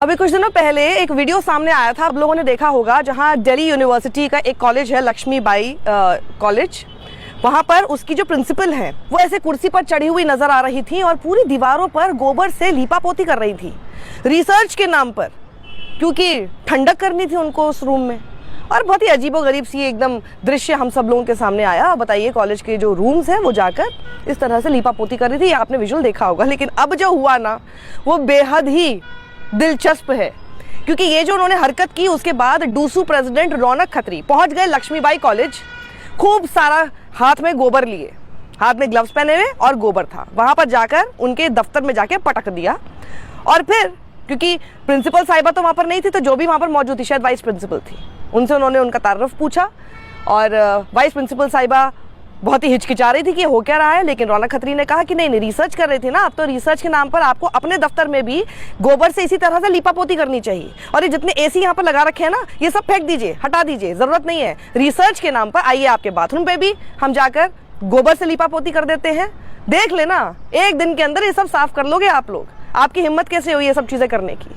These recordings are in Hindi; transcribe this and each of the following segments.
अभी कुछ दिनों पहले एक वीडियो सामने आया था, आप लोगों ने देखा होगा, जहां दिल्ली यूनिवर्सिटी का एक कॉलेज है, लक्ष्मीबाई कॉलेज। वहां पर उसकी जो प्रिंसिपल है वो ऐसे कुर्सी पर चढ़ी हुई नजर आ रही थी और पूरी दीवारों पर गोबर से लीपापोती कर रही थी रिसर्च के नाम पर, क्योंकि ठंडक करनी थी उनको उस रूम में। और बहुत ही अजीबोगरीब सी एकदम दृश्य हम सब लोगों के सामने आया। बताइए, कॉलेज के जो रूम्स हैं वो जाकर इस तरह से लीपापोती कर रही थी। आपने विजुअल देखा होगा। लेकिन अब जो हुआ ना, वो बेहद ही दिलचस्प है, क्योंकि ये जो उन्होंने हरकत की, उसके बाद डूसू प्रेसिडेंट रौनक खत्री पहुंच गए लक्ष्मीबाई कॉलेज। खूब सारा हाथ में गोबर लिए, हाथ में ग्लव्स पहने हुए और गोबर था। वहां पर जाकर उनके दफ्तर में जाके पटक दिया। और फिर क्योंकि प्रिंसिपल साहिबा तो वहां पर नहीं थी, तो जो भी वहां पर मौजूद थी, शायद वाइस प्रिंसिपल थी, उनसे उन्होंने उनका तारुफ पूछा। और वाइस प्रिंसिपल साहिबा बहुत ही हिचकिचा रही थी कि हो क्या रहा है। लेकिन रौनक खत्री ने कहा कि नहीं, रिसर्च कर रही थी ना, अब तो रिसर्च के नाम पर आपको अपने दफ्तर में भी गोबर से इसी तरह से लीपापोती करनी चाहिए। और ये जितने एसी यहाँ पर लगा रखे हैं ना, ये सब फेंक दीजिए, हटा दीजिए, जरूरत नहीं है। रिसर्च के नाम पर आइए, आपके बाथरूम पे भी हम जाकर गोबर से लीपापोती कर देते हैं। देख लेना, एक दिन के अंदर ये सब साफ कर लोगे आप लोग। आपकी हिम्मत कैसे हुई ये सब चीजें करने की।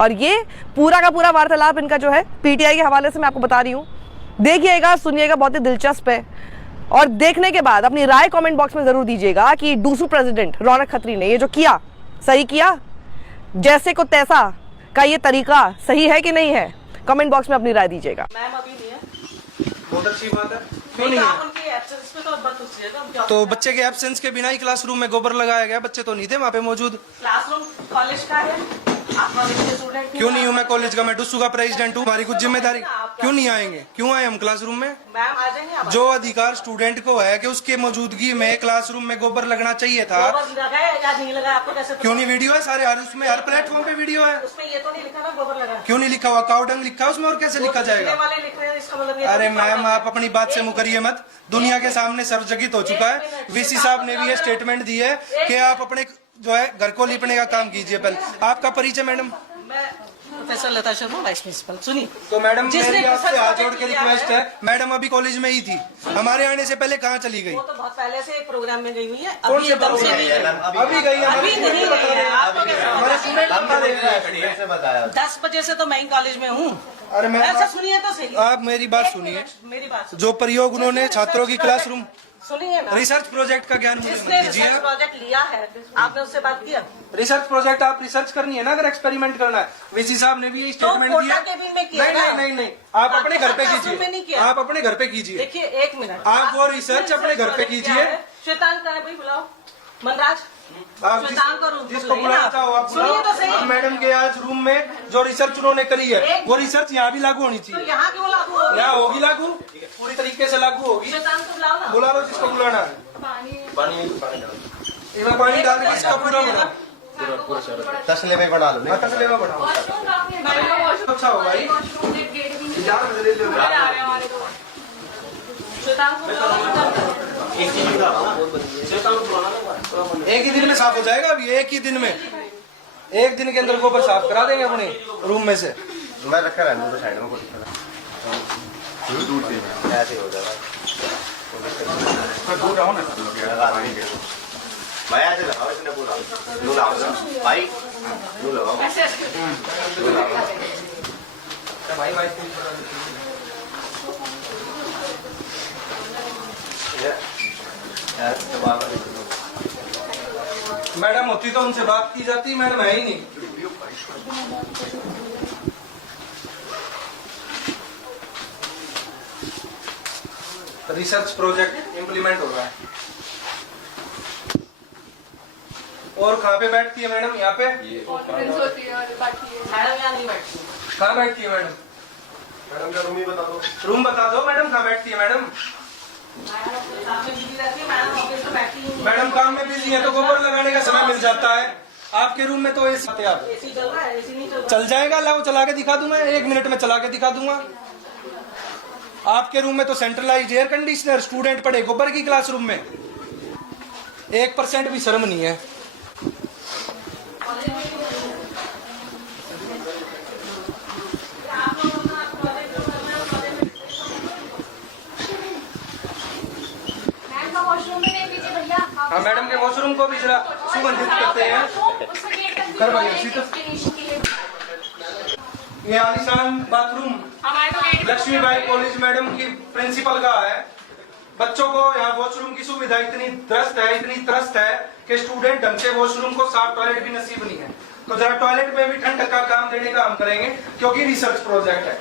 और ये पूरा का पूरा वार्तालाप इनका जो है पीटीआई के हवाले से मैं आपको बता रही हूँ, देखिएगा, सुनिएगा, बहुत ही दिलचस्प है। और देखने के बाद अपनी राय कमेंट बॉक्स में जरूर दीजिएगा कि डूसू प्रेसिडेंट रौनक खत्री ने ये जो किया, सही किया, जैसे को तैसा का ये तरीका सही है कि नहीं है। कमेंट बॉक्स में अपनी राय दीजिएगा। मैम अभी नहीं है। बहुत अच्छी बात है। क्यों नहीं है? उनकी एब्सेंस में तो बंद हो जाएगा। तो बच्चे के एब्सेंस के बिना ही क्लासरूम में गोबर लगाया गया, बच्चे तो नहीं थे वहाँ पे मौजूद। क्लासरूम कॉलेज का है, आप कॉलेज के स्टूडेंट क्यों नहीं हूँ मैं कॉलेज का? मैं डूसू का प्रेसिडेंट हूँ। हमारी कुछ जिम्मेदारी। क्यों नहीं आएंगे? क्यों आए हम क्लासरूम में? मैम आ जाएंगे आप। जो अधिकार स्टूडेंट को है कि उसके मौजूदगी में क्लासरूम में गोबर लगना चाहिए था। गोबर लगा है या नहीं लगा, आपको कैसे पता? क्यों नहीं? वीडियो है सारे, हर उसमें, हर प्लेटफॉर्म पे वीडियो है। उसमें ये तो नहीं लिखा ना गोबर लगा। क्यों नहीं लिखा हुआ? काउडंग लिखा है उसमें, और कैसे लिखा जाएगा? वाले लिख रहे हैं, इसका मतलब ये अरे तो मैम, आप अपनी बात से मुकरिए मत। दुनिया के सामने सर्वजगित हो चुका है। वीसी साहब ने भी ये स्टेटमेंट दी है कि आप अपने जो है घर को लिपने का काम कीजिए। पहले आपका परिचय मैडम। मैं प्रोफेसर लता शर्मा, वाइस प्रिंसिपल। सुनिए तो मैडम, मेरी आपसे हाथ जोड़ के रिक्वेस्ट है, मैडम अभी कॉलेज में ही थी, हमारे आने से पहले कहाँ चली गई? वो तो बहुत पहले से एक प्रोग्राम में गई हुई है। कौन अभी से एकदम से नहीं है। अभी गई? अभी नहीं गई है। आपको कैसे हमारे स्टूडेंट बताया 10 बजे से तो मैं ही कॉलेज में हूँ। अरे मैम, ऐसा सुनिए तो सही। आप मेरी बात सुनिए। मेरी बात जो प्रयोग उन्होंने छात्रों की क्लासरूम सुनिए ना। रिसर्च प्रोजेक्ट का ज्ञान मुझे जिसने दीजिए। रिसर्च प्रोजेक्ट लिया है, आपने उससे बात किया? रिसर्च प्रोजेक्ट आप रिसर्च करनी है ना, अगर एक्सपेरिमेंट करना है। वीसी साहब ने भी ये स्टेटमेंट तो दिया। कोटा केबिन में किया नहीं ना? नहीं नहीं नहीं, आप अपने घर पे क्लासरूम में नहीं कीजिए, किया। आप अपने घर पे कीजिए। देखिए, एक मिनट, आप वो रिसर्च अपने घर पे कीजिए। श्वेतांग का है भाई, बुलाओ। मनराज, आप श्वेतांग का रूम जिसको बुलाना चाहो आप सुनिए तो सही। बुलाओ। मैडम के आज रूम में जो रिसर्च उन्होंने करी है, वो रिसर्च यहाँ भी लागू होनी तो चाहिए। यहाँ क्यों लागू होगी? यहाँ होगी लागू, पूरी तरीके से लागू होगी। श्वेतांग को बुलाओ ना। बुला लो जिसको बुलाना है। इसमें पानी डाल के इसका पूरा बनाओ। तसले में बना लो। तसले में बनाओ। अच्छा हो भाई। श्वेतांग को बुलाओ। एक ही दिन में साफ हो जाएगा। अभी एक ही दिन में, एक दिन के अंदर गोबर साफ करा देंगे अपने रूम में से। मैं रखा रहने दो साइड में, कुछ ऐसे हो जाएगा। दूर रहो ना। मैं ऐसे लगाओ, इसने पूरा नू लगाओ ना भाई, नू लगाओ, नू लगाओ भाई भाई मैडम होती तो उनसे बात की जाती, मैडम है ही नहीं। रिसर्च प्रोजेक्ट इम्प्लीमेंट हो रहा है। और कहाँ पे बैठती है मैडम? यहाँ पे मैडम यहाँ नहीं बैठती। कहाँ बैठती है मैडम? मैडम का रूम ही बता दो। रूम बता दो मैडम, कहाँ बैठती है मैडम? मैडम काम में बिजी है तो गोबर लगाने का समय मिल जाता है। आपके रूम में तो एसी आप एसी चल रहा है, एसी नहीं चल रहा। चल जाएगा, लाओ चला के दिखा दूं मैं, 1 मिनट में चला के दिखा दूंगा। आपके रूम में तो सेंट्रलाइज एयर कंडीशनर, स्टूडेंट पढ़े गोबर की क्लासरूम में। 1% भी शर्म नहीं है। हाँ, मैडम के वॉशरूम को भी जरा सुगंधित करते हैं। कर भैया, ये आलीशान बाथरूम हमारे तो गेट लक्ष्मीबाई कॉलेज मैडम की प्रिंसिपल का है। बच्चों को यहाँ वॉशरूम की सुविधा इतनी त्रस्त है कि स्टूडेंट ढंग से वॉशरूम को साफ टॉयलेट भी नसीब नहीं है। तो जरा टॉयलेट में भी ठंड का काम देने का हम करेंगे, क्योंकि रिसर्च प्रोजेक्ट है।